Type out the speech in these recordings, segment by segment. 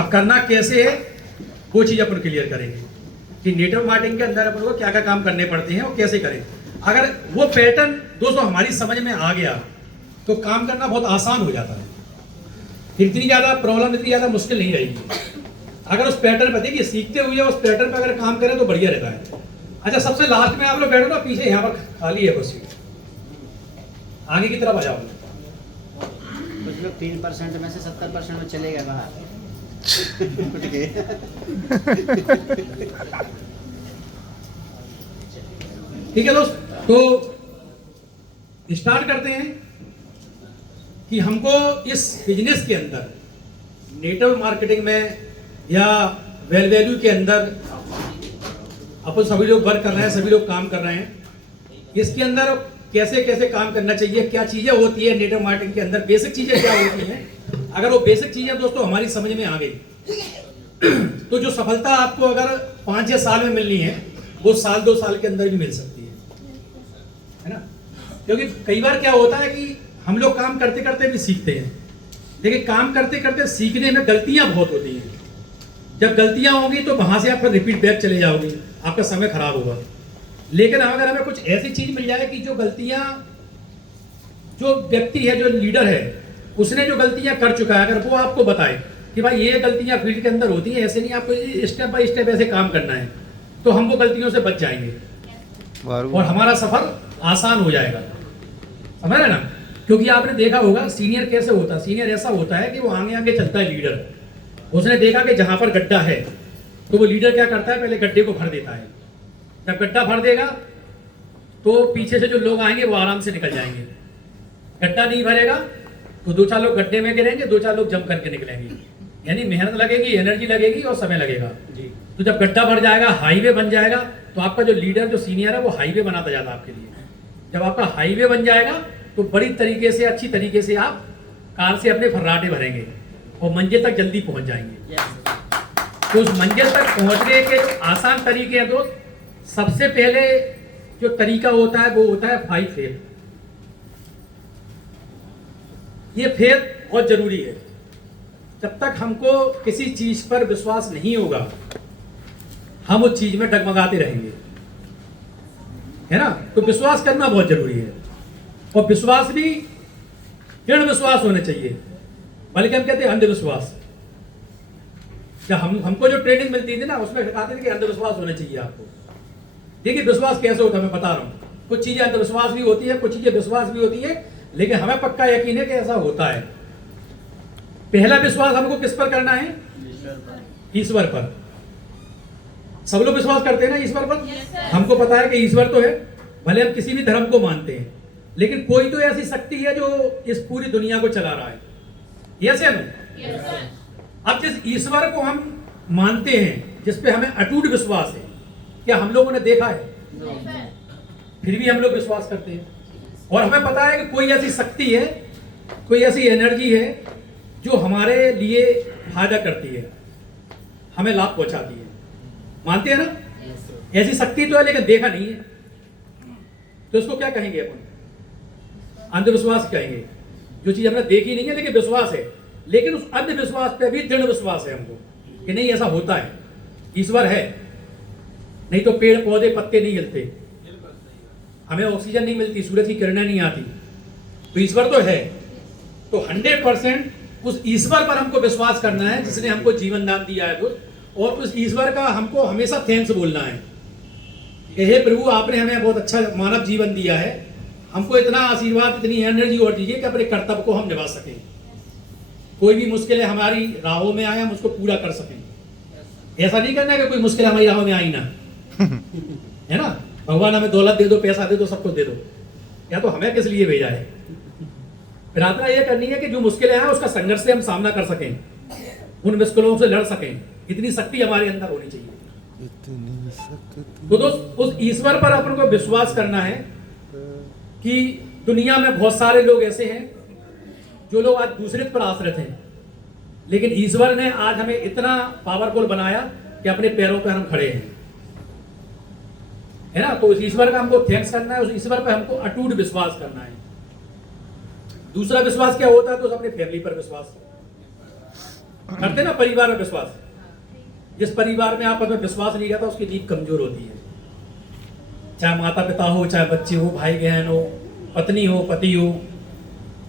अब करना कैसे है वो चीज़ अपन क्लियर करेंगे कि नेटवर्क मार्केटिंग के अंदर अपन को क्या क्या काम करने पड़ते हैं और कैसे करें। अगर वो पैटर्न दोस्तों हमारी समझ में आ गया तो काम करना बहुत आसान हो जाता है, फिर इतनी ज़्यादा प्रॉब्लम, इतनी ज़्यादा मुश्किल नहीं रहेगी। अगर उस पैटर्न पर देखिए सीखते हुए उस पैटर्न पर अगर काम करें तो बढ़िया रहता है। अच्छा, सबसे लास्ट में आप लोग बैठो ना, पीछे यहाँ पर खाली है कुर्सी, आगे की तरफ आ जाओ। कुछ लोग 3% में से 70% में चले गए बाहर। ठीक है दोस्त, तो स्टार्ट करते हैं कि हमको इस बिजनेस के अंदर नेटवर्क मार्केटिंग में या वेल वैल्यू के अंदर अपन सभी लोग वर्क कर रहे हैं, सभी लोग काम कर रहे हैं, इसके अंदर कैसे कैसे काम करना चाहिए, क्या चीज़ें होती है नेटवर्क मार्केटिंग के अंदर, बेसिक चीज़ें क्या होती हैं। अगर वो बेसिक चीज़ें दोस्तों हमारी समझ में आ गई तो जो सफलता आपको अगर 5-6 साल में मिलनी है वो 1-2 साल के अंदर भी मिल सकती है ना। क्योंकि कई बार क्या होता है कि हम लोग काम करते करते भी सीखते हैं, लेकिन काम करते करते सीखने में गलतियां बहुत होती हैं। जब गलतियां होंगी तो वहां से आप फिर रिपीट बैक चले जाओगे, आपका समय खराब होगा। लेकिन अगर हमें कुछ ऐसी चीज मिल जाए कि जो गलतियां, जो व्यक्ति है, जो लीडर है, उसने जो गलतियां कर चुका है, अगर वो आपको बताए कि भाई ये गलतियां फील्ड के अंदर होती हैं, ऐसे नहीं, आपको स्टेप बाय स्टेप ऐसे काम करना है, तो हम वो गलतियों से बच जाएंगे और हमारा सफर आसान हो जाएगा। समझ रहे ना। क्योंकि आपने देखा होगा सीनियर कैसे होता है, सीनियर ऐसा होता है कि वो आगे आगे चलता है लीडर। उसने देखा कि जहां पर गड्ढा है तो वो लीडर क्या करता है, पहले गड्ढे को भर देता है। जब गड्ढा भर देगा तो पीछे से जो लोग आएंगे वो आराम से निकल जाएंगे। गड्ढा नहीं भरेगा तो 2-4 लोग गड्ढे में गिरेंगे, 2-4 लोग जम करके निकलेंगे। यानी मेहनत लगेगी, एनर्जी लगेगी और समय लगेगा जी। तो जब गड्ढा भर जाएगा, हाईवे बन जाएगा, तो आपका जो लीडर, जो सीनियर है, वो हाईवे बनाता जाता है आपके लिए। जब आपका हाईवे बन जाएगा तो बड़ी तरीके से, अच्छी तरीके से आप कार से अपने फर्राटे भरेंगे और मंजिल तक जल्दी पहुंच जाएंगे। तो उस मंजिल तक पहुंचने के जो आसान तरीके हैं दोस्त, सबसे पहले जो तरीका होता है वो होता है 5 फेथ। ये फेथ बहुत जरूरी है। जब तक हमको किसी चीज पर विश्वास नहीं होगा हम उस चीज में डगमगाते रहेंगे, है ना। तो विश्वास करना बहुत जरूरी है और विश्वास भी दृढ़ विश्वास होना चाहिए, बल्कि हम कहते हैं अंधविश्वास। जब हमको जो ट्रेनिंग मिलती थी ना उसमें सिखाते थे कि अंधविश्वास होना चाहिए आपको। देखिए विश्वास कैसे होता है मैं बता रहा हूँ। कुछ चीजें अंधविश्वास भी होती है, कुछ चीजें विश्वास भी होती है, लेकिन हमें पक्का यकीन है कि ऐसा होता है। पहला विश्वास हमको किस पर करना है? ईश्वर पर। सब लोग विश्वास करते हैं ना ईश्वर पर। हमको पता है कि ईश्वर तो है, भले हम किसी भी धर्म को मानते हैं, लेकिन कोई तो ऐसी शक्ति है जो इस पूरी दुनिया को चला रहा है। यस या नो? अब जिस ईश्वर को हम मानते हैं, जिस पे हमें अटूट विश्वास है, क्या हम लोगों ने देखा है? फिर भी हम लोग विश्वास करते हैं और हमें पता है कि कोई ऐसी शक्ति है, कोई ऐसी एनर्जी है जो हमारे लिए फायदा करती है, हमें लाभ पहुंचाती है। मानते हैं ना? ऐसी शक्ति तो है लेकिन देखा नहीं है, तो इसको क्या कहेंगे अपन? अंधविश्वास कहेंगे। जो चीज हमने देखी नहीं है लेकिन विश्वास है, लेकिन उस अंधविश्वास पे भी दृढ़ विश्वास है हमको कि नहीं ऐसा होता है, ईश्वर है, नहीं तो पेड़ पौधे पत्ते नहीं हिलते, हमें ऑक्सीजन नहीं मिलती, सूरज की किरणें नहीं आती, तो ईश्वर तो है। तो 100% उस ईश्वर पर हमको विश्वास करना है जिसने हमको जीवन दान दिया है दोस्त, और उस ईश्वर का हमको हमेशा थैंक्स बोलना है कि हे प्रभु आपने हमें बहुत अच्छा मानव जीवन दिया है, हमको इतना आशीर्वाद, इतनी एनर्जी और दीजिए कि अपने कर्तव्य को हम निभा सकें, कोई भी मुश्किलें हमारी राहों में आए हम उसको पूरा कर सकें। ऐसा नहीं करना है कि कोई मुश्किल हमारी राहों में आई ना, है ना। भगवान हमें दौलत दे दो, पैसा दे दो, सब कुछ दे दो, या तो हमें किस लिए भेजा है। प्रार्थना यह करनी है कि जो मुश्किलें हैं उसका संघर्ष से हम सामना कर सकें, उन मुश्किलों से लड़ सकें, इतनी शक्ति हमारे अंदर होनी चाहिए। तो दोस्त उस ईश्वर पर अपन को विश्वास करना है कि दुनिया में बहुत सारे लोग ऐसे हैं जो लोग आज दूसरे पर आश्रित हैं, लेकिन ईश्वर ने आज हमें इतना पावरफुल बनाया कि अपने पैरों पर हम खड़े हैं, है ना। तो उस ईश्वर का हमको थैंक्स करना है, उस ईश्वर पर हमको अटूट विश्वास करना है। दूसरा विश्वास क्या होता है तो अपने फैमिली पर विश्वास। करते ना परिवार में विश्वास। जिस परिवार में आपस में विश्वास नहीं रहता उसकी नींव कमजोर होती है। चाहे माता पिता हो, चाहे बच्चे हो, भाई बहन हो, पत्नी हो, पति हो,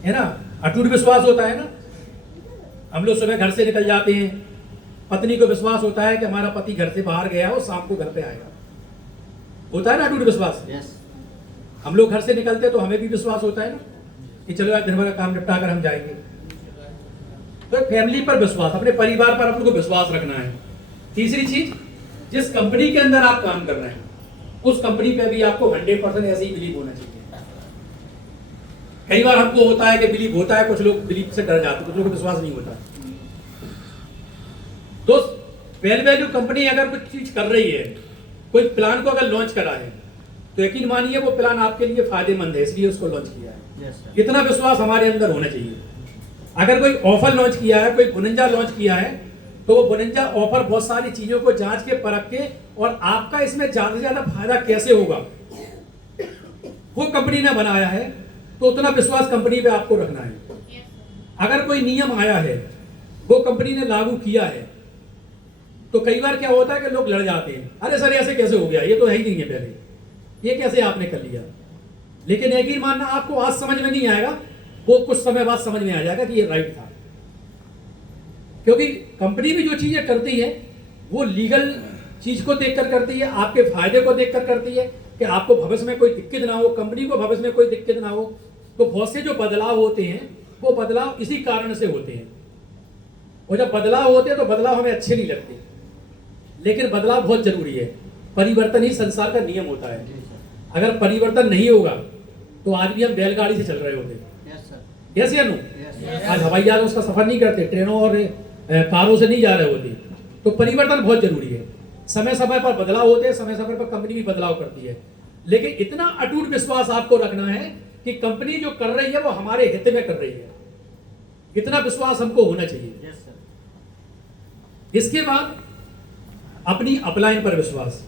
है ना, अटूट विश्वास होता है ना। हम लोग सुबह घर से निकल जाते हैं, पत्नी को विश्वास होता है कि हमारा पति घर से बाहर गया हो, शाम को घर पे आएगा, होता है ना अटूट विश्वास। यस। हम लोग घर से निकलते तो हमें भी विश्वास होता है ना कि चलो यार दिन भर का काम निपटा कर हम जाएंगे। तो फैमिली पर विश्वास, अपने परिवार पर अपन को विश्वास रखना है। तीसरी चीज, जिस कंपनी के अंदर आप काम कर रहे हैं उस कंपनी पे भी आपको 100% ऐसे ही बिलीव होना चाहिए। कई बार हमको होता है कि बिलीव होता है, कुछ लोग बिलीव से डर जाते, कुछ लोगों को विश्वास नहीं होता। तो वेल वैल्यू कंपनी अगर कुछ चीज कर रही है, कोई प्लान को अगर लॉन्च करा है, तो यकीन मानिए वो प्लान आपके लिए फायदेमंद है, इसलिए उसको लॉन्च किया है। Yes sir. इतना विश्वास हमारे अंदर होना चाहिए। अगर कोई ऑफर लॉन्च किया है, कोई बुनंजा लॉन्च किया है, तो वो बुनंजा ऑफर बहुत सारी चीजों को जांच के, परख के, और आपका इसमें ज्यादा से ज्यादा फायदा कैसे होगा वो कंपनी ने बनाया है, तो उतना विश्वास कंपनी पे आपको रखना है। अगर कोई नियम आया है, वो कंपनी ने लागू किया है, तो कई बार क्या होता है कि लोग लड़ जाते हैं, अरे सर ऐसे कैसे हो गया, ये तो है ही नहीं है, पहले ये कैसे आपने कर लिया। लेकिन यकीन मानना, आपको आज समझ में नहीं आएगा, वो कुछ समय बाद समझ में आ जाएगा कि ये राइट था। क्योंकि कंपनी भी जो चीजें करती है वो लीगल चीज को देखकर करती है, आपके फायदे को देखकर करती है कि आपको भविष्य में कोई दिक्कत ना हो, कंपनी को भविष्य में कोई दिक्कत ना हो। तो बहुत से जो बदलाव होते हैं वो बदलाव इसी कारण से होते हैं। और जब बदलाव होते हैं तो बदलाव हमें अच्छे नहीं लगते, लेकिन बदलाव बहुत जरूरी है। परिवर्तन ही संसार का नियम होता है। अगर परिवर्तन नहीं होगा तो आज भी हम बैलगाड़ी से चल रहे होते। Yes sir. यस या नो? यस। आज हवाई जहाज उसका सफर नहीं करते, ट्रेनों और कारों से नहीं जा रहे होते। तो परिवर्तन बहुत जरूरी है। समय समय पर बदलाव होते हैं, समय समय पर कंपनी भी बदलाव करती है, लेकिन इतना अटूट विश्वास आपको रखना है कि कंपनी जो कर रही है वो हमारे हित में कर रही है। इतना विश्वास हमको होना चाहिए। Yes sir. इसके बाद अपनी अपलाइन पर विश्वास।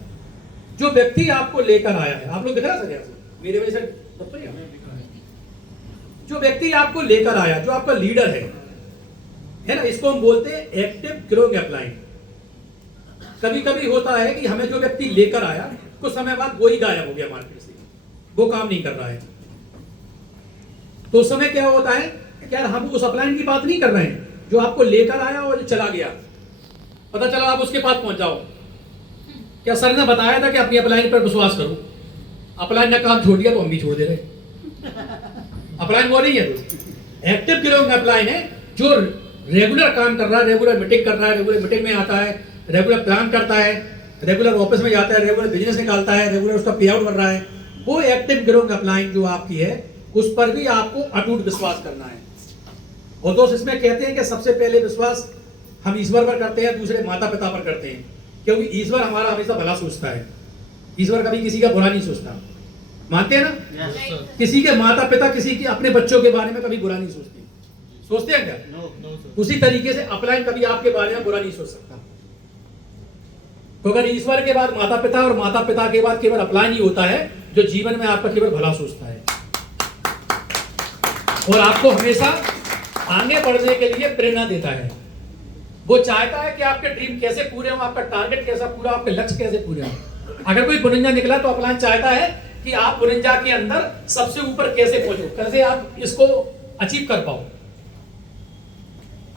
जो व्यक्ति आपको लेकर आया है, आप लोग दिख रहा है सर यहाँ से? मेरे वजह से तो नहीं है। जो व्यक्ति आपको लेकर आया, जो आपका लीडर है ना, इसको हम बोलते हैं एक्टिव ग्रोइंग अपलाइन। कभी कभी होता है कि हमें जो व्यक्ति लेकर आया कुछ समय बाद वो ही गायब हो गया मार्केट से, वो काम नहीं कर रहा है। तो उस समय क्या होता है कि यार हम उस अपलाइन की बात नहीं कर रहे हैं, जो आपको लेकर आया और जो चला गया, पता चला आप उसके पास पहुंच जाओ, क्या सर ने बताया था कि अपनी अपलाइन पर विश्वास करो, अपलाइन ने काम छोड़ दिया तो हम भी छोड़ दे रहे। अपलाइन वो नहीं है, एक्टिव ग्रोइंग अपलाइन है जो रेगुलर काम कर रहा है, रेगुलर मीटिंग कर रहा है, रेगुलर मीटिंग में आता है, रेगुलर प्लान करता है, रेगुलर ऑफिस में जाता है, रेगुलर बिजनेस निकालता है, रेगुलर उसका पे आउट कर रहा है। वो एक्टिव ग्रोइंग अपलाइन जो आपकी है उस पर भी आपको अटूट विश्वास करना है। और दोस्त इसमें कहते हैं कि सबसे पहले विश्वास हम ईश्वर पर करते हैं, दूसरे माता पिता पर करते हैं, क्योंकि ईश्वर हमारा हमेशा भला सोचता है। ईश्वर कभी किसी का बुरा नहीं सोचता, मानते हैं ना? Yes sir. किसी के माता पिता किसी के अपने बच्चों के बारे में कभी बुरा नहीं सोचते, सोचते हैं क्या? No sir. उसी तरीके से अपलाइन कभी आपके बारे में बुरा नहीं सोच सकता। तो अगर ईश्वर के बाद माता पिता और माता पिता के बाद केवल अपलाइन ही होता है जो जीवन में आपका केवल भला सोचता है और आपको हमेशा आगे बढ़ने के लिए प्रेरणा देता है। वो चाहता है कि आपके ड्रीम कैसे पूरे हो, आपका टारगेट कैसा पूरा, आपके लक्ष्य कैसे पूरे हो। अगर कोई बुनिंजा निकला तो अपलाइन चाहता है कि आप बुनिंजा के अंदर सबसे ऊपर कैसे पहुंचो, कैसे आप इसको अचीव कर पाओ।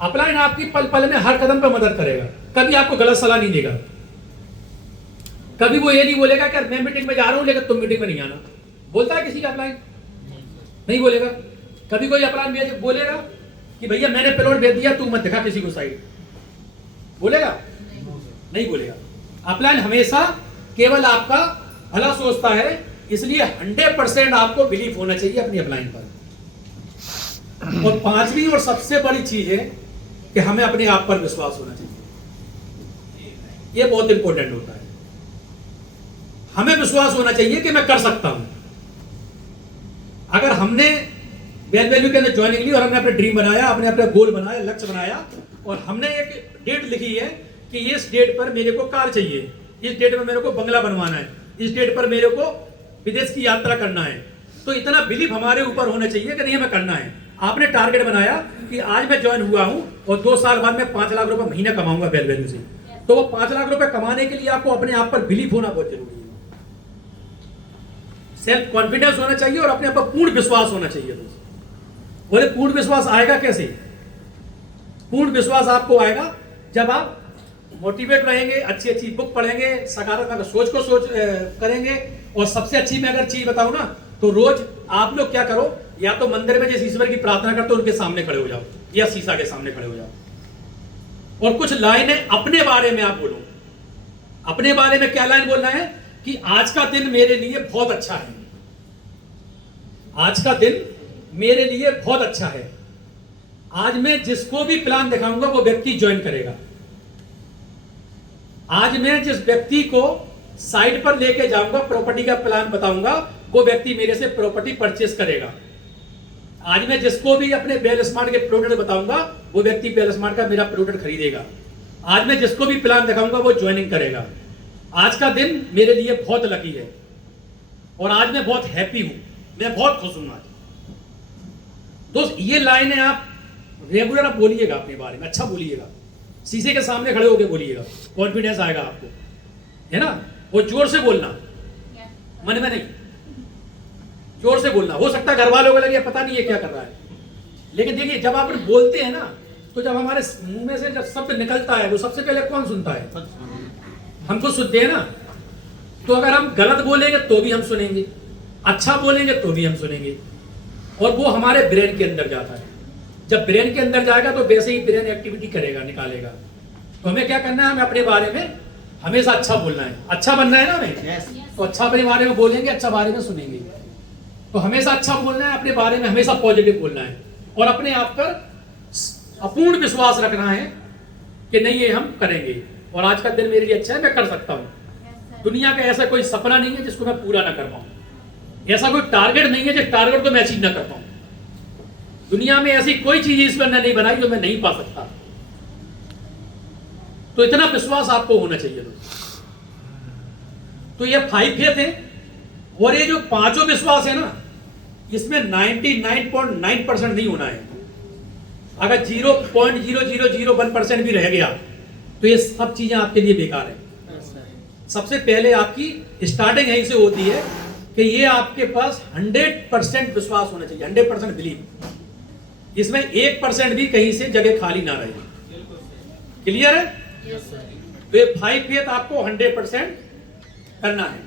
अपलाइन आपकी पल पल में हर कदम पर मदद करेगा, कभी आपको गलत सलाह नहीं देगा। कभी वो ये नहीं बोलेगा कि मैं मीटिंग में जा रहा हूं लेकिन तुम मीटिंग में नहीं आना, बोलता है किसी का अपलाइन? नहीं बोलेगा। कभी कोई अपलाइन बोलेगा कि भैया मैंने पेलोड भेज दिया, तू मत दिखा किसी को साइड, बोलेगा? नहीं बोलेगा। अपलाइन हमेशा केवल आपका भला सोचता है, इसलिए 100% आपको बिलीव होना चाहिए अपनी अपलाइन पर। और पांचवी और सबसे बड़ी चीज है कि हमें अपने आप पर विश्वास होना चाहिए। यह बहुत इंपॉर्टेंट होता है। हमें विश्वास होना चाहिए कि मैं कर सकता हूं। अगर हमने वेल वैल्यू के अंदर ज्वाइनिंग ली और हमने अपने ड्रीम बनाया, अपने अपना गोल बनाया, लक्ष्य बनाया, और हमने एक डेट लिखी है कि इस डेट पर मेरे को कार चाहिए, इस डेट में मेरे को बंगला बनवाना है, इस डेट पर मेरे को विदेश की यात्रा करना है, तो इतना बिलीव हमारे ऊपर होना चाहिए कि नहीं हमें करना है। आपने टारगेट बनाया कि आज मैं ज्वाइन हुआ हूं और 2 साल बाद मैं 5 लाख रुपए महीना कमाऊंगा वेल वैल्यू से, तो वो 5 लाख रुपए कमाने के लिए आपको अपने आप पर बिलीव होना बहुत जरूरी है। सेल्फ कॉन्फिडेंस होना चाहिए और अपने आप पर पूर्ण विश्वास होना चाहिए दोस्तों। बोले पूर्ण विश्वास आएगा कैसे? पूर्ण विश्वास आपको आएगा जब आप मोटिवेट रहेंगे, अच्छी अच्छी बुक पढ़ेंगे, सकारात्मक सोच को करेंगे। और सबसे अच्छी मैं अगर चीज बताऊं ना, तो रोज आप लोग क्या करो, या तो मंदिर में जिस ईश्वर की प्रार्थना करते हो उनके सामने खड़े हो जाओ या शीशा के सामने खड़े हो जाओ और कुछ लाइनें अपने बारे में आप बोलो। अपने बारे में क्या लाइन बोलना है कि आज का दिन मेरे लिए बहुत अच्छा है, आज का दिन मेरे लिए बहुत अच्छा है, आज मैं जिसको भी प्लान दिखाऊंगा वो व्यक्ति ज्वाइन करेगा, आज मैं जिस व्यक्ति को साइड पर लेके जाऊंगा, प्रॉपर्टी का प्लान बताऊंगा, वो व्यक्ति मेरे से प्रॉपर्टी परचेस करेगा, आज मैं जिसको भी अपने बेल स्मार्ट के प्रोडक्ट बताऊंगा वो व्यक्ति बेल स्मार्ट का मेरा प्रोडक्ट खरीदेगा, आज मैं जिसको भी प्लान दिखाऊंगा वो ज्वाइनिंग करेगा, आज का दिन मेरे लिए बहुत लकी है और आज मैं बहुत हैप्पी हूं, मैं बहुत खुश हूं आज। दोस्त ये लाइनें आप रेगुलर आप बोलिएगा, अपने बारे में अच्छा बोलिएगा, शीशे के सामने खड़े होकर बोलिएगा, कॉन्फिडेंस आएगा आपको, है ना। वो जोर से बोलना, मन में नहीं, जोर से बोलना। हो सकता है घर वालों को लगे पता नहीं ये क्या कर रहा है, लेकिन देखिए जब आप बोलते हैं ना, तो जब हमारे मुंह में से जब शब्द निकलता है वो सबसे पहले कौन सुनता है? हम तो सुनते हैं ना। तो अगर हम गलत बोलेंगे तो भी हम सुनेंगे, अच्छा बोलेंगे तो भी हम सुनेंगे, और वो हमारे ब्रेन के अंदर जाता है। जब ब्रेन के अंदर जाएगा तो वैसे ही ब्रेन एक्टिविटी करेगा, निकालेगा। तो हमें क्या करना है, हमें अपने बारे में हमेशा अच्छा बोलना है, अच्छा बनना है ना हमें। तो अच्छा अपने बारे में बोलेंगे, अच्छा बारे में सुनेंगे। तो हमेशा अच्छा बोलना है, अपने बारे में हमेशा पॉजिटिव बोलना है और अपने आप पर अपूर्ण विश्वास रखना है कि नहीं ये हम करेंगे और आज का दिन मेरे लिए अच्छा है, मैं कर सकता हूं। दुनिया का ऐसा कोई सपना नहीं है जिसको मैं पूरा ना कर पाऊं, ऐसा कोई टारगेट नहीं है जिस टारगेट को मैं अचीव ना कर पाऊं। दुनिया में ऐसी कोई चीज ईश्वर ने नहीं बनाई जो मैं नहीं पा सकता। तो इतना विश्वास आपको होना चाहिए। तो ये 5 फेथ है और ये जो 5 विश्वास है ना, इसमें 99.9% नहीं होना है। अगर 0.0001% भी रह गया तो ये सब चीजें आपके लिए बेकार है। सबसे पहले आपकी स्टार्टिंग यहीं से होती है कि ये आपके पास 100% विश्वास होना चाहिए, 100% बिलीव। इसमें 1% भी कहीं से जगह खाली ना रहे। क्लियर है? तो ये 5 फेथ आपको 100% करना है।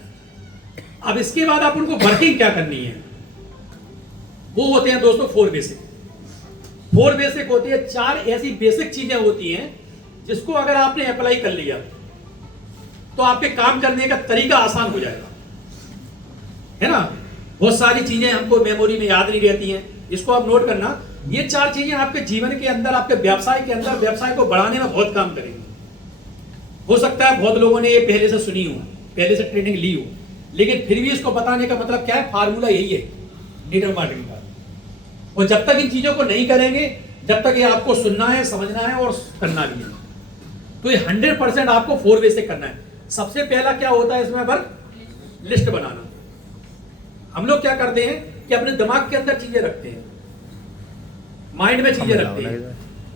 अब इसके बाद आप उनको वर्किंग क्या करनी है, वो होते हैं दोस्तों 4 बेसिक। 4 बेसिक होती है, 4 ऐसी बेसिक चीजें होती हैं जिसको अगर आपने अप्लाई कर लिया तो आपके काम करने का तरीका आसान हो जाएगा, है ना। बहुत सारी चीजें हमको मेमोरी में याद नहीं रहती हैं, इसको आप नोट करना। ये 4 चीजें आपके जीवन के अंदर, आपके व्यवसाय के अंदर, व्यवसाय को बढ़ाने में बहुत काम करेंगी। हो सकता है बहुत लोगों ने ये पहले से सुनी हो, पहले से ट्रेनिंग ली हो, लेकिन फिर भी इसको बताने का मतलब क्या है, फार्मूला यही है नेटवर्क मार्केटिंग का। और जब तक इन चीजों को नहीं करेंगे, जब तक ये आपको सुनना है, समझना है और करना भी है, तो ये 100% आपको 4 बेसिक करना है। सबसे पहला क्या होता है इसमें, वर्क लिस्ट बनाना। हम लोग क्या करते हैं कि अपने दिमाग के अंदर चीजें रखते हैं, माइंड में चीजें रखते हैं।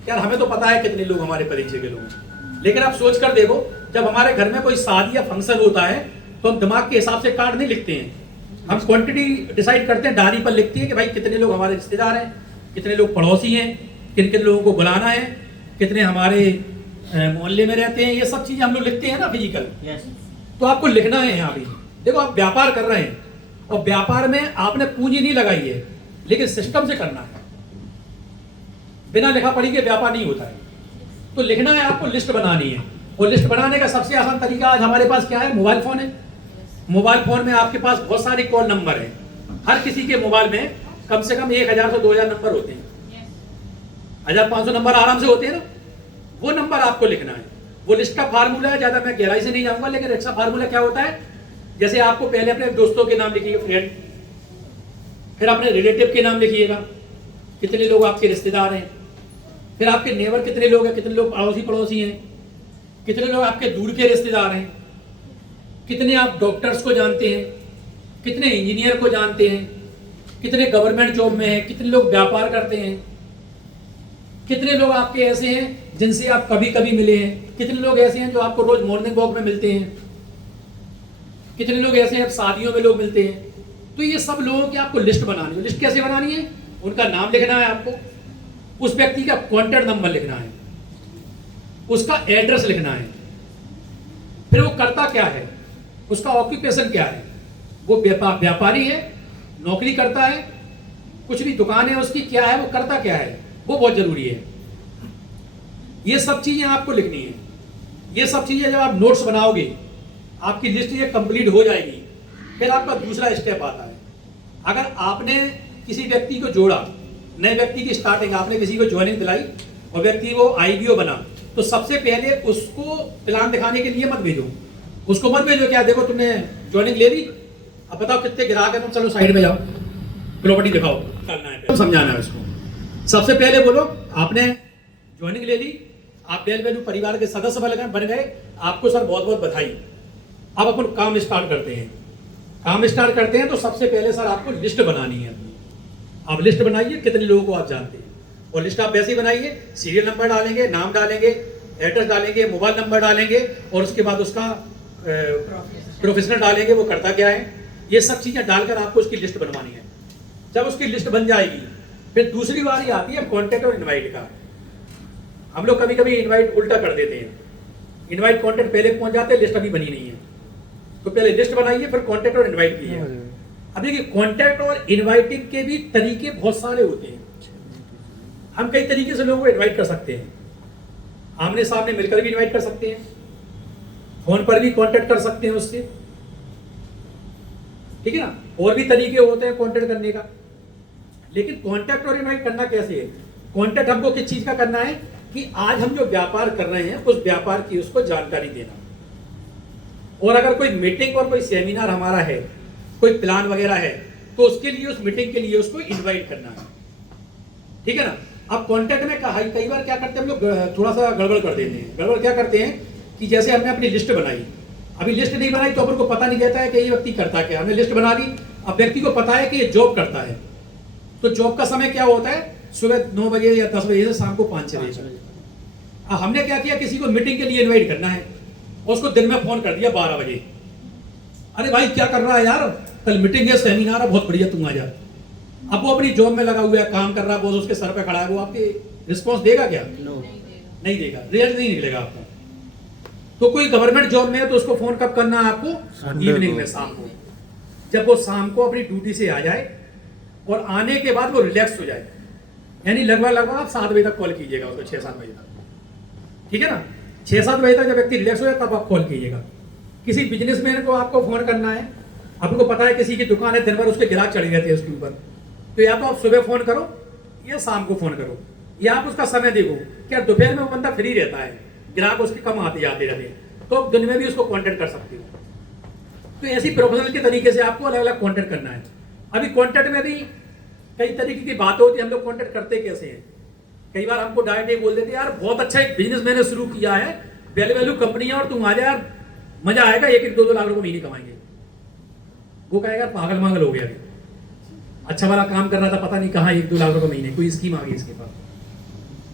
यार हमें तो पता है कितने लोग हमारे परिचय के लोग हैं, लेकिन आप सोच कर देखो, जब हमारे घर में कोई शादी या फंक्शन होता है तो हम दिमाग के हिसाब से कार्ड नहीं लिखते हैं, हम क्वांटिटी डिसाइड करते हैं, डायरी पर लिखते हैं कि भाई कितने लोग हमारे रिश्तेदार हैं, कितने लोग पड़ोसी हैं, किन किन लोगों को बुलाना है, कितने हमारे मोहल्ले में रहते हैं, ये सब चीजें हम लोग लिखते हैं ना फिजिकल। तो आपको लिखना है यहाँ भी। देखो आप व्यापार कर रहे हैं और व्यापार में आपने पूंजी नहीं लगाई है, लेकिन सिस्टम से करना है। बिना लिखा पढ़ी के व्यापार नहीं होता है। तो लिखना है आपको, लिस्ट बनानी है। और लिस्ट बनाने का सबसे आसान तरीका आज हमारे पास क्या है, मोबाइल फोन है। मोबाइल फोन में आपके पास बहुत सारे कॉल नंबर है। हर किसी के मोबाइल में कम से कम 1000 से 2000 नंबर होते हैं, 1500 नंबर आराम से होते हैं ना। वो नंबर आपको लिखना है। वो लिस्ट का फार्मूला है, ज्यादा मैं गहराई से नहीं जाऊंगा, लेकिन इसका फार्मूला क्या होता है, जैसे आपको पहले अपने दोस्तों के नाम लिखिए, फ्रेंड, फिर अपने रिलेटिव के नाम लिखिएगा, कितने लोग आपके रिश्तेदार हैं, फिर आपके नेबर कितने लोग हैं, कितने लोग पड़ोसी हैं, कितने लोग आपके दूर के रिश्तेदार हैं, कितने आप डॉक्टर्स को जानते हैं, कितने इंजीनियर को जानते हैं, कितने गवर्नमेंट जॉब में हैं, कितने लोग व्यापार करते हैं, कितने लोग आपके ऐसे हैं जिनसे आप कभी कभी मिले हैं, कितने लोग ऐसे हैं जो आपको रोज मॉर्निंग वॉक में मिलते हैं, कितने लोग ऐसे हैं शादियों में लोग मिलते हैं। तो ये सब लोगों की आपको लिस्ट बनानी है। लिस्ट कैसे बनानी है? उनका नाम लिखना है आपको, उस व्यक्ति का कॉन्टैक्ट नंबर लिखना है, उसका एड्रेस लिखना है, फिर वो करता क्या है, उसका ऑक्यूपेशन क्या है, वो व्यापारी है, नौकरी करता है, कुछ भी दुकान है उसकी, क्या है, वो करता क्या है, वो बहुत जरूरी है। ये सब चीजें आपको लिखनी है। ये सब चीजें जब आप नोट्स बनाओगे, आपकी लिस्ट ये कंप्लीट हो जाएगी। फिर आपका दूसरा स्टेप आता है। अगर आपने किसी व्यक्ति को जोड़ा, नए व्यक्ति की स्टार्टिंग, आपने किसी को ज्वाइनिंग दिलाई और व्यक्ति वो आईबीओ बना, तो सबसे पहले उसको प्लान दिखाने के लिए मत भेजो। उसको मत भेजो क्या देखो तुमने ज्वाइनिंग ले ली, अब बताओ कितने ग्राहक है, तुम चलो साइड में जाओ, प्रॉपर्टी दिखाओ, करना है, तुम समझाना है उसको। सबसे पहले बोलो आपने ज्वाइनिंग ले ली, आप वेल वैल्यू परिवार के सदस्य बन गए, आपको सर बहुत बहुत बधाई। अब अपन काम स्टार्ट करते हैं। काम स्टार्ट करते हैं तो सबसे पहले सर आपको लिस्ट बनानी है। आप लिस्ट बनाइए कितने लोगों को आप जानते हैं, और लिस्ट आप वैसे ही बनाइए, सीरियल नंबर डालेंगे, नाम डालेंगे, एड्रेस डालेंगे, मोबाइल नंबर डालेंगे, और उसके बाद उसका प्रोफेशनल डालेंगे, वो करता क्या है, ये सब चीजें डालकर आपको उसकी लिस्ट बनवानी है। जब उसकी लिस्ट बन जाएगी, फिर दूसरी बारी आती है कॉन्टैक्ट और इनवाइट का। हम लोग कभी कभी इनवाइट उल्टा कर देते हैं, इनवाइट कॉन्टैक्ट पहले पहुंच जाते हैं, लिस्ट अभी बनी नहीं है। तो पहले लिस्ट बनाइए, फिर कॉन्टैक्ट और इनवाइट कीजिए। अब देखिए कॉन्टैक्ट और इनवाइटिंग के भी तरीके बहुत सारे होते हैं। हम कई तरीके से लोगों को इनवाइट कर सकते हैं। आमने सामने मिलकर भी इनवाइट कर सकते हैं, फोन पर भी कांटेक्ट कर सकते हैं उससे, ठीक है ना। और भी तरीके होते हैं कांटेक्ट करने का। लेकिन कांटेक्ट और इनवाइट करना कैसे है? कांटेक्ट हमको किस चीज का करना है कि आज हम जो व्यापार कर रहे हैं उस व्यापार की उसको जानकारी देना, और अगर कोई मीटिंग और कोई सेमिनार हमारा है, कोई प्लान वगैरह है, तो उसके लिए, उस मीटिंग के लिए उसको इनवाइट करना है, ठीक है ना। अब कांटेक्ट में कई बार क्या करते हैं हम लोग, थोड़ा सा गड़बड़ कर देते हैं। गड़बड़ क्या करते हैं कि जैसे हमने अपनी लिस्ट बनाई, अभी लिस्ट नहीं बनाई तो अपन को पता नहीं रहता है कि ये व्यक्ति करता क्या। हमने लिस्ट बना ली, अब व्यक्ति को पता है कि ये जॉब करता है, तो जॉब का समय क्या होता है, सुबह 9 बजे या 10 बजे से शाम को 5-6 बजे। अब हमने क्या किया, किसी को मीटिंग के लिए इन्वाइट करना है, उसको दिन में फोन कर दिया 12 बजे, अरे भाई क्या कर रहा है यार, कल मीटिंग है, सेमिनार है, बहुत बढ़िया, तुम आ जा। अब वो अपनी जॉब में लगा हुआ है, काम कर रहा है, बॉस उसके सर पे खड़ा है, वो आपके रिस्पॉन्स देगा क्या? नहीं देगा, रिजल्ट नहीं निकलेगा आपका। तो कोई गवर्नमेंट जॉब में है तो उसको फोन कब करना है आपको? इवनिंग में, शाम को, जब वो शाम को अपनी ड्यूटी से आ जाए और आने के बाद वो रिलैक्स हो जाए, यानी लगभग आप 7 बजे तक कॉल कीजिएगा उसको, 6-7 बजे तक, ठीक है ना। 6-7 बजे तक जब व्यक्ति रिलैक्स हो जाए तब आप कॉल कीजिएगा। किसी बिजनेसमैन को आपको फोन करना है, आपको पता है किसी की दुकान है, दिन भर उसके ग्राहक चढ़े रहते हैं उसके ऊपर, तो या तो आप सुबह फोन करो या शाम को फोन करो, या आप उसका समय देखो, क्या दोपहर में वो बंदा फ्री रहता है, ग्राहक उसके कम आते जाते रहते हैं, तो आप दिन में भी उसको कांटेक्ट कर सकते हो। तो ऐसी प्रोफेशनल के तरीके से आपको अलग अलग कांटेक्ट करना है। अभी कांटेक्ट में भी कई तरीके की बातें होती है, हम लोग कांटेक्ट करते कैसे हैं। कई बार हमको डायरेक्ट ये बोल देते हैं, यार बहुत अच्छा एक बिजनेस मैंने शुरू किया है, वैल्यू कंपनी है, और तुम आ जा यार, मजा आएगा, 1-2 लाख रुपए महीने कमाएंगे। वो कहेगा पागल मागल हो गया, अच्छा वाला काम कर रहा था, पता नहीं कहाँ 1-2 लाख रुपए महीने, कोई स्कीम आ गई इसके पास,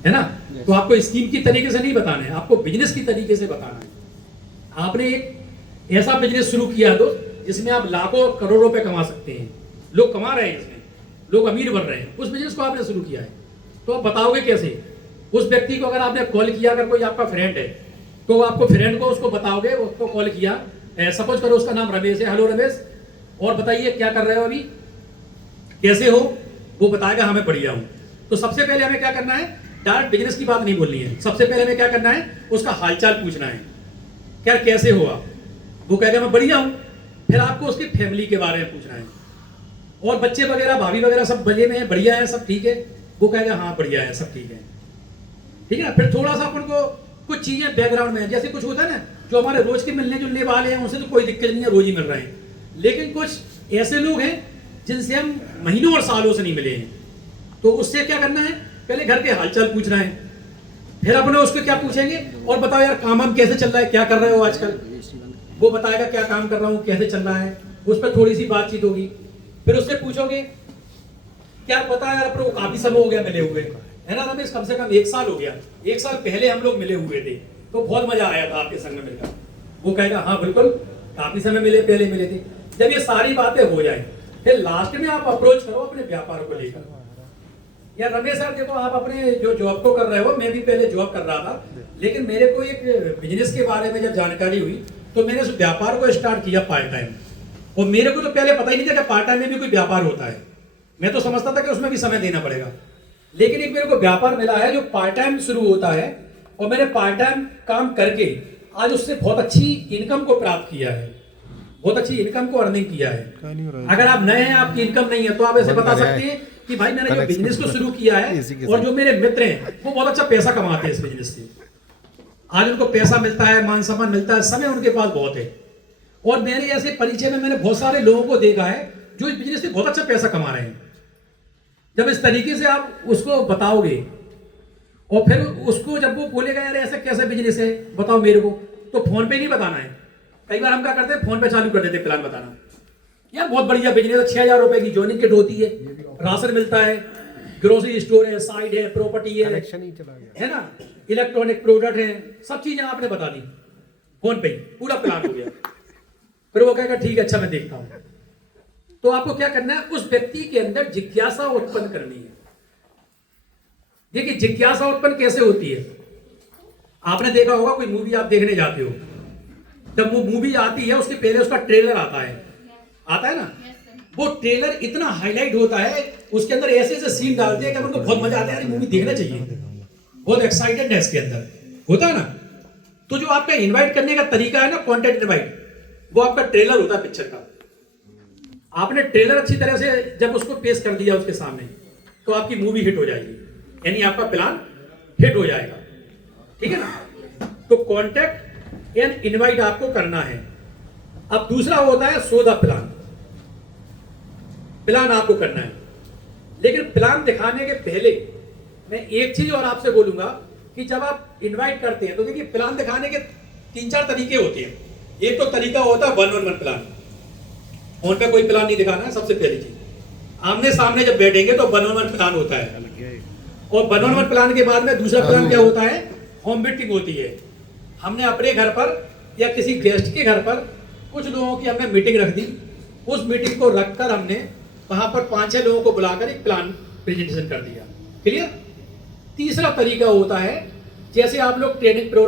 है ना। तो आपको स्कीम की तरीके से नहीं बताना है, आपको बिजनेस की तरीके से बताना है। आपने एक ऐसा बिजनेस शुरू किया दोस्त जिसमें आप लाखों करोड़ों रुपए कमा सकते हैं, लोग कमा रहे हैं इसमें, लोग अमीर बन रहे हैं, उस बिजनेस को आपने शुरू किया है, तो आप बताओगे कैसे? उस व्यक्ति को अगर आपने कॉल किया, अगर कोई आपका फ्रेंड है तो आपको फ्रेंड को उसको बताओगे, उसको कॉल किया, सपोज करो उसका नाम रमेश है, हेलो रमेश, और बताइए क्या कर रहे हो अभी, कैसे हो? वो बताएगा हाँ मैं बढ़िया हूं। तो सबसे पहले हमें क्या करना है, डायरेक्ट बिजनेस की बात नहीं बोलनी है, सबसे पहले हमें क्या करना है, उसका हालचाल पूछना है, क्या कैसे हो आप? वो कहेगा मैं बढ़िया हूं। फिर आपको उसकी फैमिली के बारे में पूछना है, और बच्चे वगैरह, भाभी वगैरह सब मजे में है, बढ़िया है, सब ठीक है? वो कहेगा हाँ बढ़िया है, सब ठीक है, ठीक है ना। फिर थोड़ा सा अपन को कुछ चीजें बैकग्राउंड में, जैसे कुछ होता है ना, जो हमारे रोज के मिलने जुलने वाले हैं उनसे तो कोई दिक्कत नहीं है, रोज ही मिल रहे हैं, लेकिन कुछ ऐसे लोग हैं जिनसे हम महीनों और सालों से नहीं मिले हैं, तो उससे क्या करना है, पहले घर के हालचाल पूछना है। फिर अपने उसको क्या पूछेंगे, और बताओ यार काम हम कैसे चल रहा है, क्या कर रहे हो आजकल? वो बताएगा क्या काम कर रहा हूँ, कैसे चल रहा है, उस पर थोड़ी सी बातचीत होगी। फिर उससे पूछोगे क्या पता यार, अपने को काफी समय हो गया मिले हुए, है ना रमेश? कम से कम 1 साल हो गया, 1 साल पहले हम लोग मिले हुए थे, तो बहुत मजा आया था आपके संग में मिलकर। वो कहेगा हाँ बिल्कुल, काफी समय मिले, पहले मिले थे। जब ये सारी बातें हो जाए, फिर लास्ट में आप अप्रोच करो अपने व्यापार को लेकर। यार रमेश सर देखो, आप अपने जो जॉब को कर रहे हो, मैं भी पहले जॉब कर रहा था, लेकिन मेरे को एक बिजनेस के बारे में जब जानकारी हुई तो मैंने उस व्यापार को स्टार्ट किया पार्ट टाइम। और मेरे को तो पहले पता ही नहीं था कि पार्ट टाइम में भी कोई व्यापार होता है। मैं तो समझता था कि उसमें भी समय देना पड़ेगा, लेकिन एक मेरे को व्यापार मिला है जो पार्ट टाइम शुरू होता है, और मैंने पार्ट टाइम काम करके आज उससे बहुत अच्छी इनकम को प्राप्त किया है, बहुत अच्छी इनकम को अर्निंग किया है। अगर आप नए हैं, आपकी इनकम नहीं है, तो आप ऐसे बता सकते हैं कि भाई मैंने जो बिजनेस को शुरू किया है, और जो मेरे मित्र हैं वो बहुत अच्छा पैसा कमाते हैं इस बिजनेस से। आज उनको पैसा मिलता है, मान सम्मान मिलता है, समय उनके पास बहुत है। और मेरे ऐसे परिचय में मैंने बहुत सारे लोगों को देखा है जो इस बिजनेस से बहुत अच्छा पैसा कमा रहे हैं। जब इस तरीके से आप उसको बताओगे, और फिर उसको जब वो बोलेगा यार ऐसा कैसा बिजनेस है बताओ मेरे को, तो फोन पे नहीं बताना है। कई बार हम क्या करते हैं, फोन पे चालू कर देते प्लान बताना, यार बहुत बढ़िया बिजनेस है, 6000 रुपए की जॉइनिंग किट होती है, राशन मिलता है, ग्रोसरी स्टोर है, साइड है, प्रॉपर्टी है, है ना, इलेक्ट्रॉनिक प्रोडक्ट है, सब चीजें आपने बता दी फोन पे ही, पूरा प्लान हो गया। फिर वो कहेगा ठीक है, अच्छा मैं देखता हूं। तो आपको क्या करना है, उस व्यक्ति के अंदर जिज्ञासा उत्पन्न करनी है। देखिए जिज्ञासा उत्पन्न कैसे होती है, आपने देखा होगा कोई मूवी आप देखने जाते हो, जब वो मूवी आती है उसके पहले उसका ट्रेलर आता है ना, वो ट्रेलर इतना हाईलाइट होता है, उसके अंदर ऐसे ऐसे सीन डालते हैं कि हमको बहुत मजा आता है, मूवी देखना चाहिए, बहुत एक्साइटेड है इसके अंदर, होता है ना। तो जो आपका इनवाइट करने का तरीका है ना, कंटेंट इनवाइट, वो आपका ट्रेलर होता है पिक्चर का। आपने ट्रेलर अच्छी तरह से जब उसको पेश कर दिया उसके सामने, तो आपकी मूवी हिट हो जाएगी, यानी आपका प्लान हिट हो जाएगा, ठीक है ना। तो कॉन्टेक्ट एंड इनवाइट आपको करना है। अब दूसरा होता है शो द प्लान, प्लान आपको करना है। लेकिन प्लान दिखाने के पहले मैं एक चीज और आपसे बोलूंगा कि जब आप इनवाइट करते हैं तो देखिए प्लान दिखाने के 3-4 तरीके होते हैं। एक तो तरीका होता है 1-on-1 प्लान, फोन पे कोई प्लान नहीं दिखाना है, सबसे पहली चीज। आमने सामने जब बैठेंगे तो 1-on-1 प्लान होता है, और 1-on-1 प्लान के बाद में दूसरा प्लान क्या होता है, होम मीटिंग होती है। हमने अपने घर पर या किसी गेस्ट के घर पर कुछ लोगों की हमने मीटिंग रख दी, उस मीटिंग को रखकर हमने वहां पर 5-6 लोगों को बुलाकर एक प्लान प्रेजेंटेशन कर दिया। क्लियर। तीसरा तरीका होता है, जैसे आप लोग ट्रेनिंग प्रोग्राम